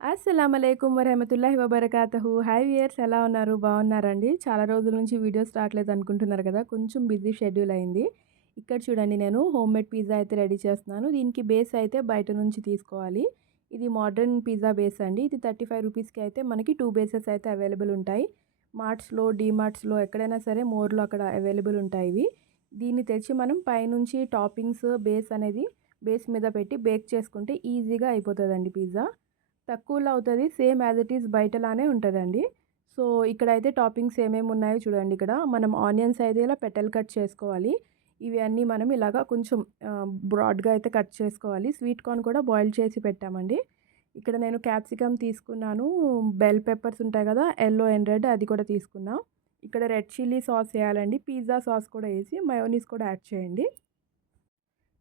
అస్సలాముఅలైకుం వరహమతుల్లాహి వబరకాతుహు. Hi viewers, ఎలా ఉన్నారు? బాగున్నారండి? చాలా రోజుల నుంచి వీడియోస్ రావట్లేదు అనుకుంటున్నారు కదా! కొంచెం బిజీ షెడ్యూల్ అయింది. ఇక్కడ చూడండి, నేను హోమ్మేడ్ పిజ్జా అయితే రెడీ చేస్తున్నాను. దీనికి బేస్ అయితే బయట నుంచి తీసుకోవాలి. ఇది మోడ్రన్ పిజ్జా బేస్ అండి. ఇది 35 రూపీస్కి అయితే మనకి 2 బేసెస్ అయితే అవైలబుల్ ఉంటాయి. మార్ట్స్‌లో, డీమార్ట్స్‌లో ఎక్కడైనా సరే మోర్‌లో అక్కడ అవైలబుల్ ఉంటాయి ఇవి. దీన్ని తెచ్చి మనం పైనుంచి టాపింగ్స్ బేస్ మీద పెట్టి బేక్ చేసుకుంటే ఈజీగా అయిపోతుందండి పిజ్జా. తక్కువలో అవుతది. సేమ్ యాజ్ ఇట్ ఈజ్ బయటలానే ఉంటదండి. సో, ఇక్కడైతే టాపింగ్స్ ఏమేమి ఉన్నాయో చూడండి. ఇక్కడ మనం ఆనియన్స్ అయితే ఇలా పెటల్ కట్ చేసుకోవాలి. ఇవి అన్నీ మనం ఇలాగా కొంచెం బ్రాడ్‌గా అయితే కట్ చేసుకోవాలి. స్వీట్ కార్న్ కూడా బాయిల్ చేసి పెట్టామండి. ఇక్కడ నేను క్యాప్సికమ్ తీసుకున్నాను. బెల్ పెప్పర్స్ ఉంటాయి కదా! యెల్లో అండ్ రెడ్ అది కూడా తీసుకున్నా. ఇక్కడ రెడ్ చిల్లీ సాస్ ఎయాలండి. పిజ్జా సాస్ కూడా ఏసి మయోనీస్ కూడా యాడ్ చేయండి.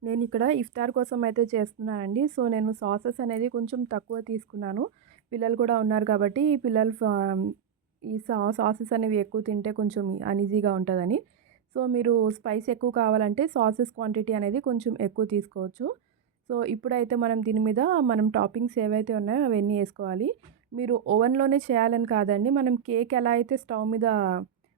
నేనిక్కడ ఇఫ్తార్ కోసం అయితే చేస్తున్నానండి. సో, నేను సాసెస్ అనేది కొంచెం తక్కువ తీసుకున్నాను. పిల్లలు కూడా ఉన్నారు కాబట్టి పిల్లలు ఈ సాసెస్ అనేవి ఎక్కువ తింటే కొంచెం అన్‌ఈజీగా ఉంటదని. సో, మీరు స్పైస్ ఎక్కువ కావాలంటే సాసెస్ క్వాంటిటీ అనేది కొంచెం ఎక్కువ తీసుకోవచ్చు. సో, ఇప్పుడైతే మనం టాపింగ్స్ ఏవైతే ఉన్నాయో అవన్నీ ఏసుకోవాలి. మీరు ఓవెన్‌లోనే చేయాలని కాదండి. మనం కేక్ ఎలా అయితే స్టవ్ మీద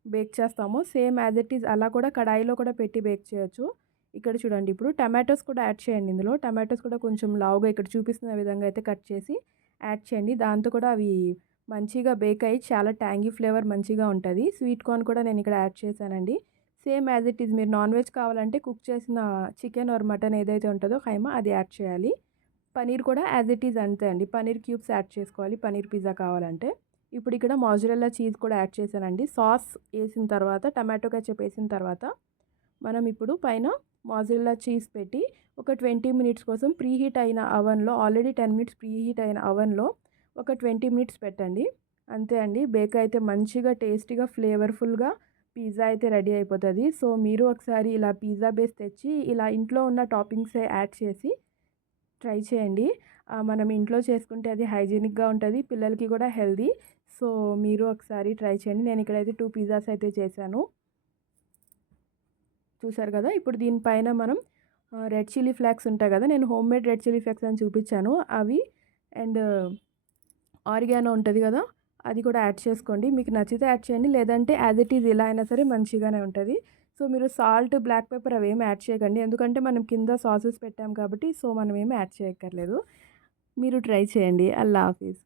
బేక్ చేస్తామో సేమ్ యాజ్ ఇట్ ఈజ్ అలా కూడా కడాయిలో కూడా పెట్టి బేక్ చేయొచ్చు. ఇక్కడ చూడండి, ఇప్పుడు టమాటోస్ కూడా యాడ్ చేయండి ఇందులో. టమాటోస్ కూడా కొంచెం లావుగా ఇక్కడ చూపిస్తున్న విధంగా అయితే కట్ చేసి యాడ్ చేయండి. దాంతో కూడా అవి మంచిగా బేక్ అయ్యి చాలా ట్యాంగీ ఫ్లేవర్ మంచిగా ఉంటది. స్వీట్ కార్న్ కూడా నేను ఇక్కడ యాడ్ చేశానండి. సేమ్ యాజ్ ఇట్ ఈజ్ మీరు నాన్ వెజ్ కావాలంటే కుక్ చేసిన చికెన్ ఆర్ మటన్ ఏదైతే ఉంటుందో ఖైమా అది యాడ్ చేయాలి. పనీర్ కూడా యాజ్ ఇట్ ఈజ్ అంతే అండి. పనీర్ క్యూబ్స్ యాడ్ చేసుకోవాలి పనీర్ పిజ్జా కావాలంటే. ఇప్పుడు ఇక్కడ మోజరెల్లా చీజ్ కూడా యాడ్ చేశానండి. సాస్ ఏసిన తర్వాత టమాటో కెచప్ ఏసిన తర్వాత మనం ఇప్పుడు పైన మోజరెల్లా చీజ్ పెట్టి ఒక 20 మినిట్స్ కోసం ప్రీహీట్ అయిన అవెన్‌లో ఆల్రెడీ 10 మినిట్స్ ప్రీహీట్ అయిన అవెన్‌లో ఒక 20 మినిట్స్ పెట్టండి. అంతే అండి. బేక్ అయితే మంచిగా టేస్టీగా ఫ్లేవర్‌ఫుల్‌గా పిజ్జా అయితే రెడీ అయిపోతది. సో, మీరు ఒకసారి ఇలా పిజ్జా బేస్ తెచ్చి ఇలా ఇంట్లో ఉన్న టాపింగ్సే యాడ్ చేసి ట్రై చేయండి. మనం ఇంట్లో చేసుకుంటే అది హైజీనిక్‌గా ఉంటది. పిల్లలకి కూడా హెల్తీ. సో, మీరు ఒకసారి ట్రై చేయండి. నేను ఇక్కడైతే 2 పిజ్జాస్ అయితే చేశాను. చూసారు కదా! ఇప్పుడు దీనిపైన మనం రెడ్ చిల్లీ ఫ్లేక్స్ ఉంటాయి కదా! నేను హోమ్‌మేడ్ రెడ్ చిల్లీ ఫ్లేక్స్ అని చూపించాను. అవి అండ్ ఆరిగానో ఉంటది కదా! అది కూడా యాడ్ చేసుకోండి. మీకు నచ్చితే యాడ్ చేయండి. లేదంటే యాజ్ ఇట్ ఈజ్ ఇలా అయినా సరే మంచిగానే ఉంటది. సో, మీరు సాల్ట్, బ్లాక్ పెప్పర్ అవేమి యాడ్ చేయకండి. ఎందుకంటే మనం కింద సాసెస్ పెట్టాం కాబట్టి సో, మనమేమి యాడ్ చేయక్కర్లేదు. మీరు ట్రై చేయండి. అల్లా హాఫీజ్.